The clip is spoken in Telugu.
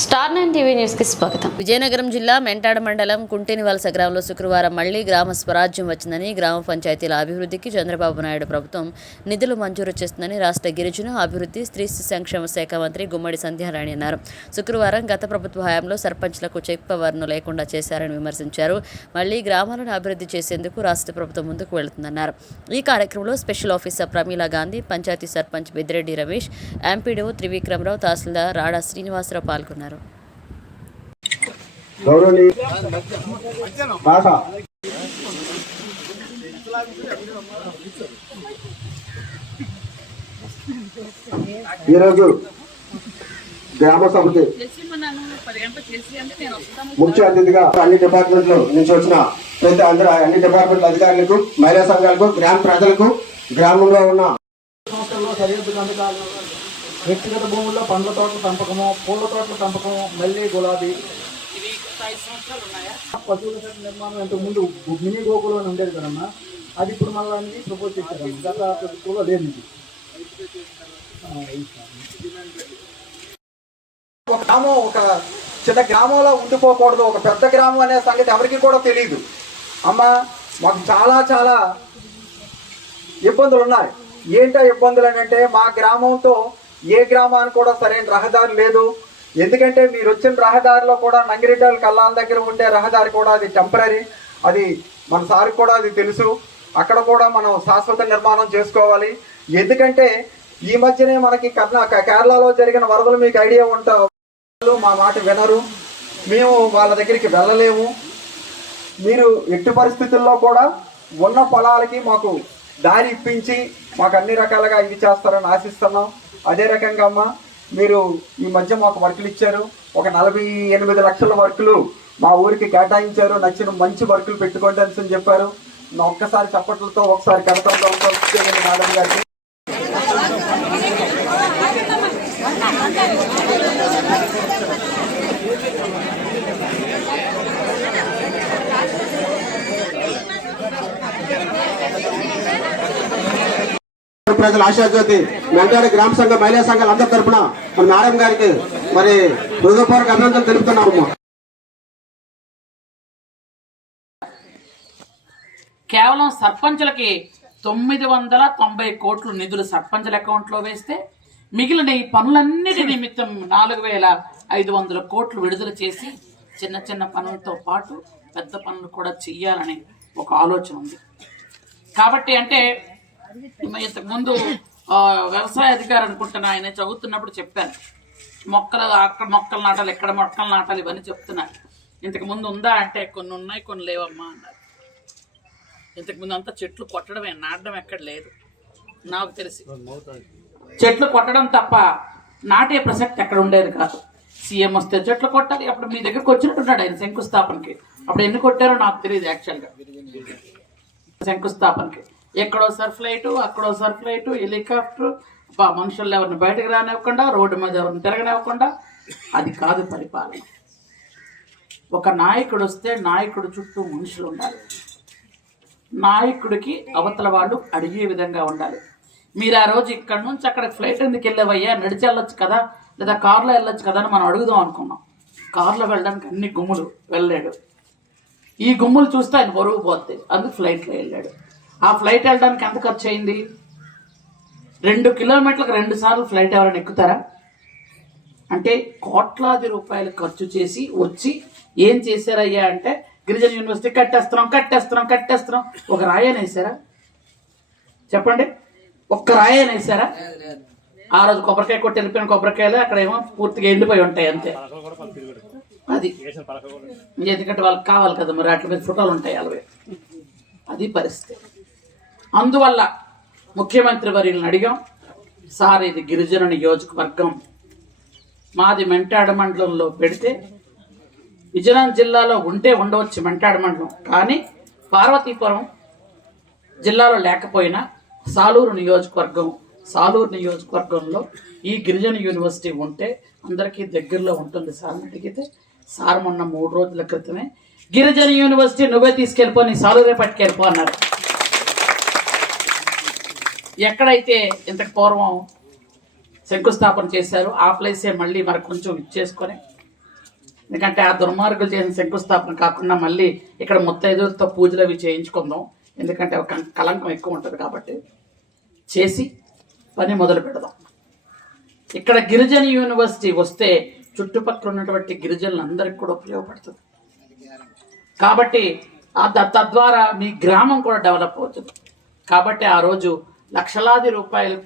స్టార్ 9 టీవీ న్యూస్ కి స్వాగతం. విజయనగరం జిల్లా మెంటాడ మండలం కుంటేనివలస గ్రామంలో శుక్రవారం మళ్లీ గ్రామ స్వరాజ్యం వచ్చిందని, గ్రామ పంచాయతీల అభివృద్ధికి చంద్రబాబు నాయుడు ప్రభుత్వం నిధులు మంజూరు చేస్తుందని రాష్ట్ర గిరిజన అభివృద్ధి స్త్రీ సంక్షేమ శాఖ మంత్రి గుమ్మడి సంధ్యారాణి అన్నారు. శుక్రవారం గత ప్రభుత్వ హయాంలో సర్పంచ్లకు చెక్ పవర్ను లేకుండా చేశారని విమర్శించారు. మళ్లీ గ్రామాలను అభివృద్ధి చేసేందుకు రాష్ట్ర ప్రభుత్వం ముందుకు వెళుతుందన్నారు. ఈ కార్యక్రమంలో special officer Pramila Gandhi, panchayat sarpanch Beddireddy Ramesh, MPDO Trivikramarao, tahsildar Rada Srinivasarao పాల్గొన్నారు. ఈరోజు గ్రామ సమితి ముఖ్య అతిథిగా అన్ని డిపార్ట్మెంట్ల నుంచి వచ్చిన అన్ని డిపార్ట్మెంట్ల అధికారులకు, మహిళా సంఘాలకు, గ్రామ ప్రజలకు, గ్రామంలో ఉన్న సరిహద్దు కందకాలు, వ్యక్తిగత భూముల్లో పండ్ల తోటల పెంపకము, పూల తోటల పెంపకము, మల్లె, గులాబీ, పశువుల చెట్ల నిర్మాణం. ఇంతకు ముందు మినీ గోకులు అని ఉండేది కదమ్మా, అది ఇప్పుడు మళ్ళీ ప్రపోజ్ చేశారు. గత ప్రభుత్వంలో లేదు. ఒక గ్రామం ఒక చిన్న గ్రామంలో ఉండిపోకూడదు, ఒక పెద్ద గ్రామం అనే సంగతి ఎవరికి కూడా తెలియదు. అమ్మ, మాకు చాలా చాలా ఇబ్బందులు ఉన్నాయి. ఏంటో ఇబ్బందులు అని అంటే, మా గ్రామంతో ఏ గ్రామానికి కూడా సరైన రహదారి లేదు. ఎందుకంటే మీరు వచ్చిన రహదారిలో కూడా నంగిరెడ్డి కల్లాల దగ్గర ఉండే రహదారి కూడా అది టెంపరీ, అది మన సార్కి కూడా అది తెలుసు. అక్కడ కూడా మనం శాశ్వత నిర్మాణం చేసుకోవాలి. ఎందుకంటే ఈ మధ్యనే మనకి కేరళలో జరిగిన వరదలు మీకు ఐడియా ఉంటా, మా మాట వినరు, మేము వాళ్ళ దగ్గరికి వెళ్ళలేము. మీరు ఎట్టి పరిస్థితుల్లో కూడా ఉన్న పొలాలకి మాకు దారి ఇప్పించి మాకు అన్ని రకాలుగా ఇది చేస్తారని ఆశిస్తున్నాం. అదే రకంగా అమ్మ, మీరు ఈ మధ్య మాకు వర్కులు ఇచ్చారు. ఒక 48 లక్షల వర్కులు మా ఊరికి కేటాయించారు. నచ్చిన మంచి వర్కులు పెట్టుకోండి అని చెప్పారు. ఒక్కసారి చప్పట్లతో ఒకసారి కడతంలో మేడం గారికి. ప్రజల ఆశాజ్యోతి మెంటాడ గ్రామ సంఘ మహిళా సంఘాలు అందరి తరఫున మన మేడం గారికి మరి హృదయపూర్వక అభినందనలు తెలుపుతున్నాము. కేవలం సర్పంచులకి 990 కోట్లు నిధులు సర్పంచుల అకౌంట్లో వేస్తే, మిగిలిన ఈ పనులన్నిటి నిమిత్తం 4500 కోట్లు విడుదల చేసి చిన్న చిన్న పనులతో పాటు పెద్ద పనులు కూడా చెయ్యాలని ఒక ఆలోచన ఉంది. కాబట్టి అంటే ఇంతకుముందు వ్యవసాయ అధికారి అనుకుంటున్నా, ఆయన చదువుతున్నప్పుడు చెప్పాను, అక్కడ మొక్కలు నాటాలి, ఎక్కడ మొక్కలు నాటాలి, ఇవన్నీ చెప్తున్నారు. ఇంతకుముందు ఉందా అంటే కొన్ని ఉన్నాయి, కొన్ని లేవమ్మా అన్నారు. ఇంతకుముందు అంతా చెట్లు కొట్టడమే, నాటడం ఎక్కడ లేదు. నాకు తెలిసి చెట్లు కొట్టడం తప్ప నాటే ప్రసక్తి ఎక్కడ ఉండేది కాదు. సీఎం వస్తే చెట్లు కొట్టాలి. అప్పుడు మీ దగ్గరకు వచ్చినట్టున్నాడు ఆయన శంకుస్థాపనకి. అప్పుడు ఎన్ని కొట్టారో నాకు తెలియదు యాక్చువల్గా. శంకుస్థాపనకి ఎక్కడో సర్ఫ్లైటు, అక్కడో సర్ఫ్లైటు, హెలికాప్టర్, మనుషులు ఎవరిని బయటకు రానివ్వకుండా, రోడ్డు మీద ఎవరిని తిరగనివ్వకుండా. అది కాదు పరిపాలన. ఒక నాయకుడు వస్తే నాయకుడు చుట్టూ మనుషులు ఉండాలి. నాయకుడికి అవతల వాళ్ళు అడిగే విధంగా ఉండాలి. మీరు ఆ రోజు ఇక్కడ నుంచి అక్కడ ఫ్లైట్ ఎందుకు వెళ్ళావయ్యా, నడిచి వెళ్ళొచ్చు కదా, లేదా కార్లో వెళ్ళొచ్చు కదా అని మనం అడుగుదాం అనుకున్నాం. కార్లో వెళ్ళడానికి అన్ని గుమ్ములు వెళ్ళాడు. ఈ గుమ్ములు చూస్తే ఆయన బరువు పోతే అందుకు ఫ్లైట్లో వెళ్ళాడు. ఆ ఫ్లైట్ వెళ్ళడానికి ఎంత ఖర్చు అయింది? 2 కిలోమీటర్లకు 2 సార్లు ఫ్లైట్ ఎవరైనా ఎక్కుతారా? అంటే కోట్లాది రూపాయలు ఖర్చు చేసి వచ్చి ఏం చేశారయ్యా అంటే, గిరిజన యూనివర్సిటీ కట్టేస్తున్నాం. ఒక రాయని వేసారా చెప్పండి? ఒక్క రాయని వేసారా? ఆ రోజు కొబ్బరికాయ కొట్టి వెళ్ళిపోయిన కొబ్బరికాయలు అక్కడ ఏమో పూర్తిగా ఎండిపోయి ఉంటాయి అంతే. అది ఎందుకంటే వాళ్ళకి కావాలి కదా, మరి అట్ల మీద ఫోటోలు ఉంటాయి 60. అది పరిస్థితి. అందువల్ల ముఖ్యమంత్రి వర్యులను అడిగాం, సార్ ఇది గిరిజన నియోజకవర్గం, మాది మెంటాడ మండలంలో పెడితే, విజయనగరం జిల్లాలో ఉండవచ్చు మెంటాడ మండలం, కానీ పార్వతీపురం జిల్లాలో లేకపోయినా సాలూరు నియోజకవర్గంలో ఈ గిరిజన యూనివర్సిటీ ఉంటే అందరికీ దగ్గరలో ఉంటుంది సార్ అని అడిగితే, సార్ మొన్న 3 రోజుల క్రితమే గిరిజన యూనివర్సిటీ నువ్వే తీసుకెళ్ళిపో, నీ సాలూరే పట్టుకెళ్ళిపో అన్నారు. ఎక్కడైతే ఇంతకు పూర్వం శంకుస్థాపన చేశారో ఆ ప్లేసే మళ్ళీ మరి కొంచెం ఇచ్చేసుకొని ఎందుకంటే ఆ దుర్మార్గులు చేసిన శంకుస్థాపన కాకుండా మళ్ళీ ఇక్కడ ముత్తైదులతో పూజలు అవి చేయించుకుందాం, ఎందుకంటే ఒక కలంకం ఎక్కువ ఉంటుంది కాబట్టి చేసి పని మొదలు పెడదాం. ఇక్కడ గిరిజన యూనివర్సిటీ వస్తే చుట్టుపక్కల ఉన్నటువంటి గిరిజనులందరికీ కూడా ఉపయోగపడుతుంది కాబట్టి తద్వారా మీ గ్రామం కూడా డెవలప్ అవుతుంది. కాబట్టి ఆ రోజు లక్షలాది రూపాయలు